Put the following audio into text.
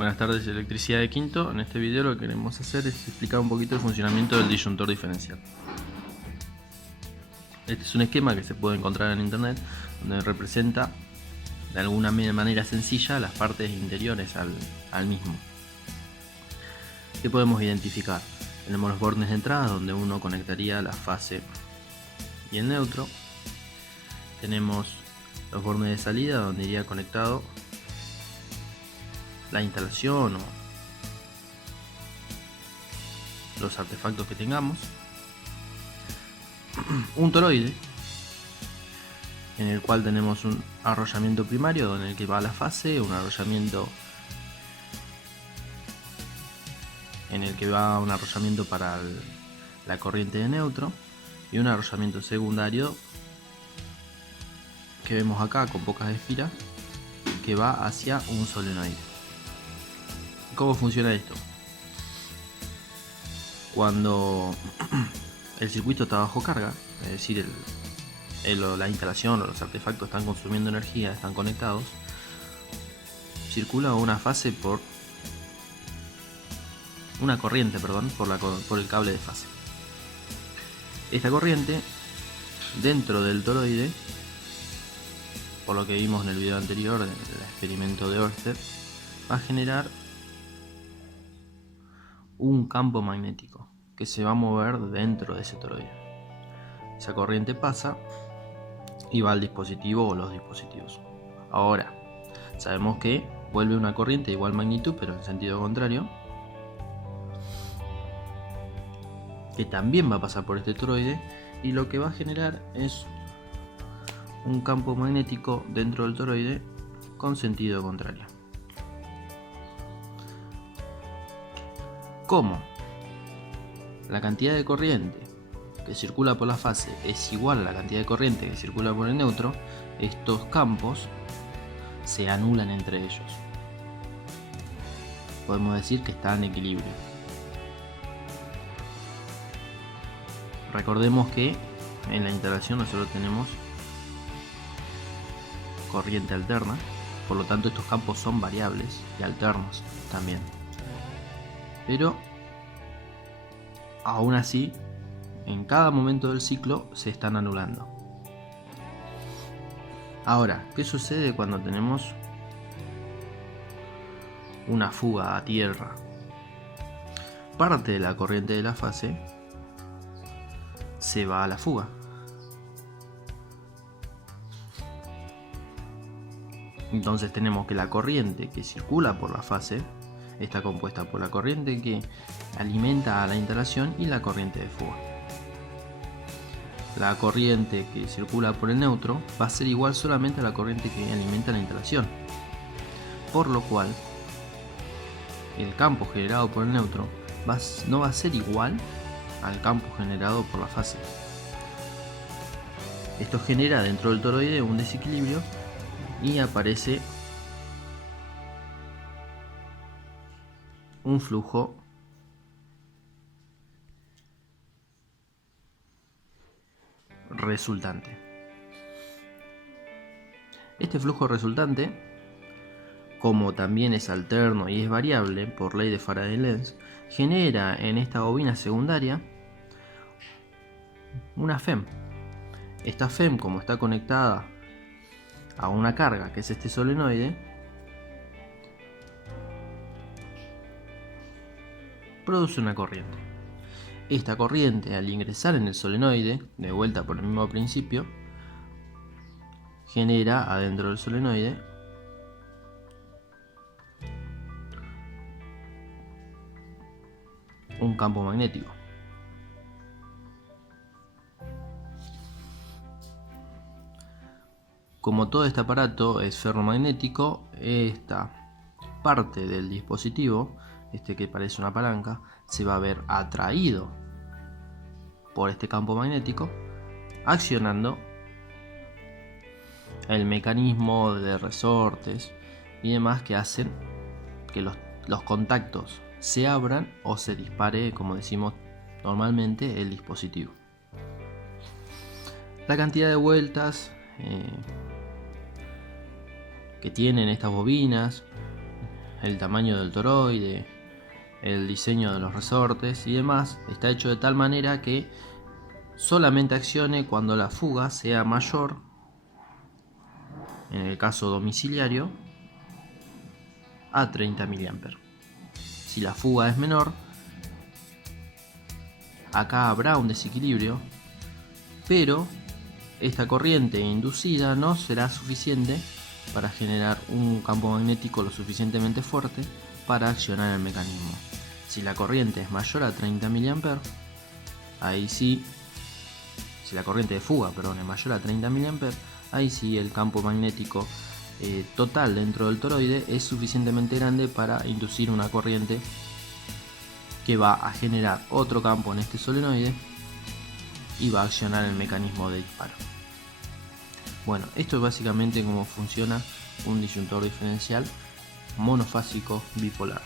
Buenas tardes, Electricidad de Quinto. En este video lo que queremos hacer es explicar un poquito el funcionamiento del disyuntor diferencial. Este es un esquema que se puede encontrar en internet, donde representa de alguna manera sencilla las partes interiores al mismo. ¿Qué podemos identificar? Tenemos los bornes de entrada, donde uno conectaría la fase y el neutro. Tenemos los bornes de salida, donde iría conectado la instalación o los artefactos que tengamos. Un toroide en el cual tenemos un arrollamiento primario en el que va la fase, un arrollamiento en el que va un arrollamiento para la corriente de neutro y un arrollamiento secundario que vemos acá con pocas esfiras que va hacia un solenoide. ¿Cómo funciona esto? Cuando el circuito está bajo carga, es decir, la instalación o los artefactos están consumiendo energía, están conectados, circula una fase por una corriente, por el cable de fase. Esta corriente, dentro del toroide, por lo que vimos en el video anterior del experimento de Ørsted, va a generar un campo magnético que se va a mover dentro de ese toroide. Esa corriente pasa y va al dispositivo o los dispositivos. Ahora, sabemos que vuelve una corriente de igual magnitud, pero en sentido contrario, que también va a pasar por este toroide, y lo que va a generar es un campo magnético dentro del toroide con sentido contrario. ¿Cómo? La cantidad de corriente que circula por la fase es igual a la cantidad de corriente que circula por el neutro. Estos campos se anulan entre ellos. Podemos decir que están en equilibrio. Recordemos que en la instalación nosotros tenemos corriente alterna, por lo tanto estos campos son variables y alternos también. Pero aún así, en cada momento del ciclo se están anulando. Ahora, ¿qué sucede cuando tenemos una fuga a tierra? Parte de la corriente de la fase se va a la fuga. Entonces tenemos que la corriente que circula por la fase está compuesta por la corriente que alimenta a la instalación y la corriente de fuga. La corriente que circula por el neutro va a ser igual solamente a la corriente que alimenta la instalación, por lo cual el campo generado por el neutro no va a ser igual al campo generado por la fase. Esto genera dentro del toroide un desequilibrio y aparece un flujo resultante. Este flujo resultante, como también es alterno y es variable por ley de Faraday-Lenz, genera en esta bobina secundaria una FEM. Esta FEM, como está conectada a una carga que es este solenoide, produce una corriente. Esta corriente, al ingresar en el solenoide, de vuelta por el mismo principio, genera adentro del solenoide un campo magnético. Como todo este aparato es ferromagnético, esta parte del dispositivo, este que parece una palanca, se va a ver atraído por este campo magnético, accionando el mecanismo de resortes y demás que hacen que los contactos se abran o se dispare, como decimos normalmente, el dispositivo. La cantidad de vueltas que tienen estas bobinas el tamaño del toroide, el diseño de los resortes y demás, está hecho de tal manera que solamente accione cuando la fuga sea mayor, en el caso domiciliario, a 30 mA. Si la fuga es menor, acá habrá un desequilibrio, pero esta corriente inducida no será suficiente para generar un campo magnético lo suficientemente fuerte para accionar el mecanismo. Si la corriente es mayor a 30 mA, ahí sí, si la corriente de fuga, perdón, es mayor a 30 mA, ahí sí el campo magnético total dentro del toroide es suficientemente grande para inducir una corriente que va a generar otro campo en este solenoide y va a accionar el mecanismo de disparo. Bueno, esto es básicamente cómo funciona un disyuntor diferencial monofásico bipolar.